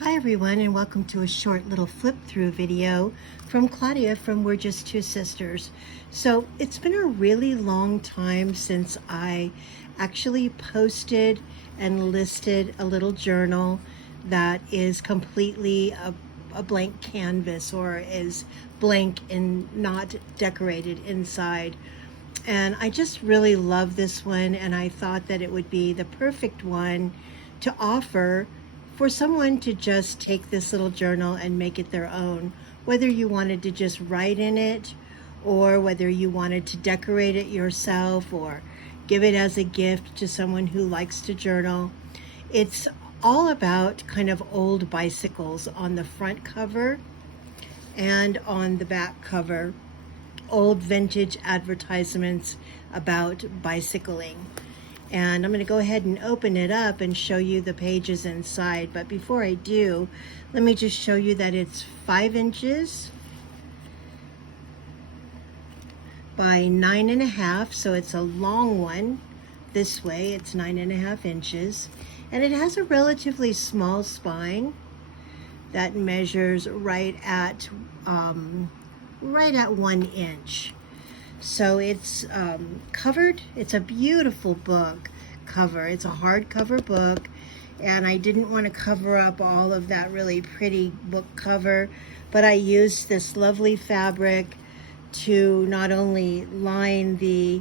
Hi everyone, and welcome to a short little flip through video from Claudia from We're Just Two Sisters. So it's been a really long time since I actually posted and listed a little journal that is completely a blank canvas, or is blank and not decorated inside. And I just really love this one, and I thought that it would be the perfect one to offer for someone to just take this little journal and make it their own. Whether you wanted to just write in it, or whether you wanted to decorate it yourself, or give it as a gift to someone who likes to journal. It's all about kind of old bicycles on the front cover and on the back cover. Old vintage advertisements about bicycling. And I'm going to go ahead and open it up and show you the pages inside. But before I do, let me just show you that it's 5 inches by 9.5, so it's a long one. This way it's 9.5 inches, and it has a relatively small spine that measures right at 1 inch. So it's covered. It's a beautiful book cover. It's a hardcover book, and I didn't want to cover up all of that really pretty book cover, but I used this lovely fabric to not only line the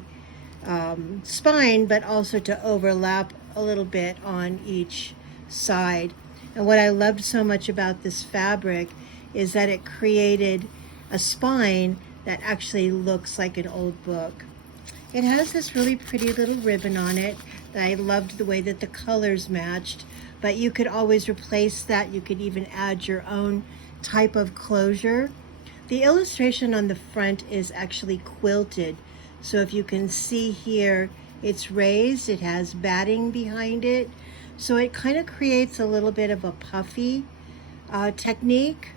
spine, but also to overlap a little bit on each side. And what I loved so much about this fabric is that it created a spine that actually looks like an old book. It has this really pretty little ribbon on it. I loved the way that the colors matched, but you could always replace that. You could even add your own type of closure. The illustration on the front is actually quilted. So if you can see here, it's raised, it has batting behind it. So it kind of creates a little bit of a puffy technique.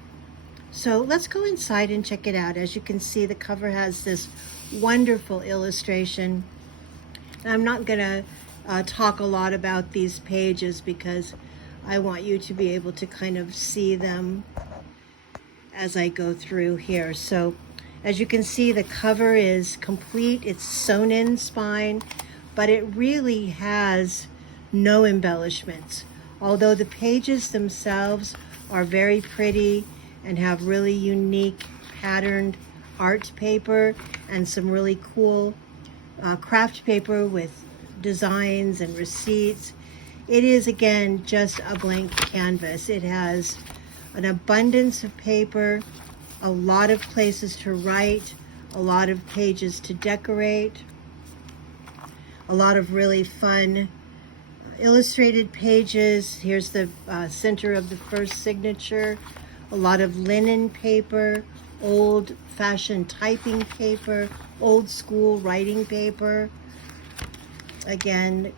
So let's go inside and check it out. As you can see, the cover has this wonderful illustration. And I'm not gonna talk a lot about these pages because I want you to be able to kind of see them as I go through here. So as you can see, the cover is complete. It's sewn in spine, but it really has no embellishments. Although the pages themselves are very pretty and have really unique patterned art paper and some really cool craft paper with designs and receipts. It is, again, just a blank canvas. It has an abundance of paper, a lot of places to write, a lot of pages to decorate, a lot of really fun illustrated pages. Here's the center of the first signature. A lot of linen paper, old-fashioned typing paper, old-school writing paper. Again,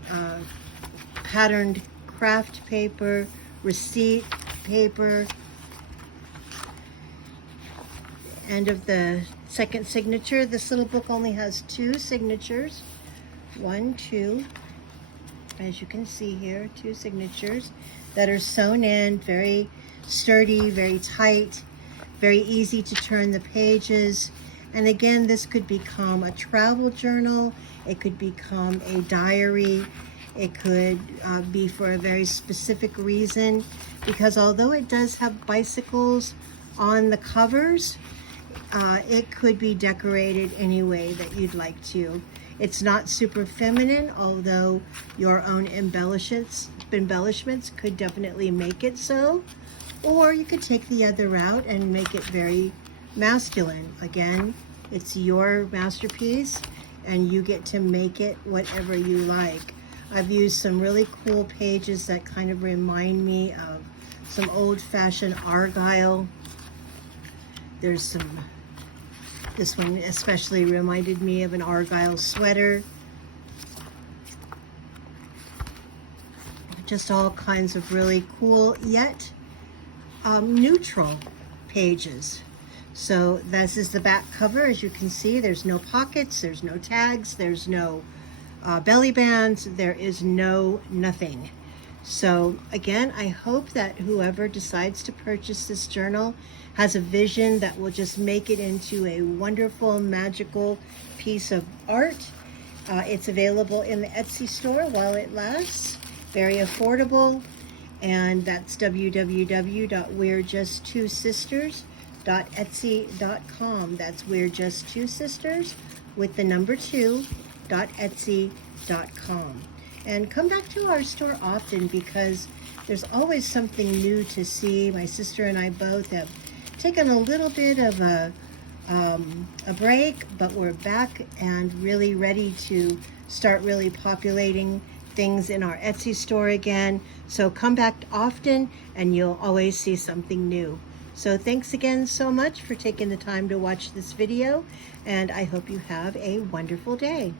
patterned craft paper, receipt paper. End of the second signature. This little book only has 2 signatures. 1, 2. As you can see here, 2 signatures that are sewn in, very sturdy, very tight, very easy to turn the pages. And again, this could become a travel journal. It could become a diary. It could be for a very specific reason, because although it does have bicycles on the covers, it could be decorated any way that you'd like to. It's not super feminine, although your own embellishments could definitely make it so. Or you could take the other route and make it very masculine. Again, it's your masterpiece and you get to make it whatever you like. I've used some really cool pages that kind of remind me of some old-fashioned Argyle. There's some, this one especially reminded me of an Argyle sweater. Just all kinds of really cool yet neutral pages. So this is the back cover. As you can see, there's no pockets, there's no tags, there's no belly bands, there is no nothing. So again, I hope that whoever decides to purchase this journal has a vision that will just make it into a wonderful, magical piece of art. It's available in the Etsy store while it lasts. Very affordable. And that's www.we'rejusttwosisters.etsy.com. That's We're Just Two Sisters with the number 2.etsy.com. And come back to our store often because there's always something new to see. My sister and I both have taken a little bit of a break, but we're back and really ready to start really populating things in our Etsy store again. So come back often and you'll always see something new. So thanks again so much for taking the time to watch this video, and I hope you have a wonderful day.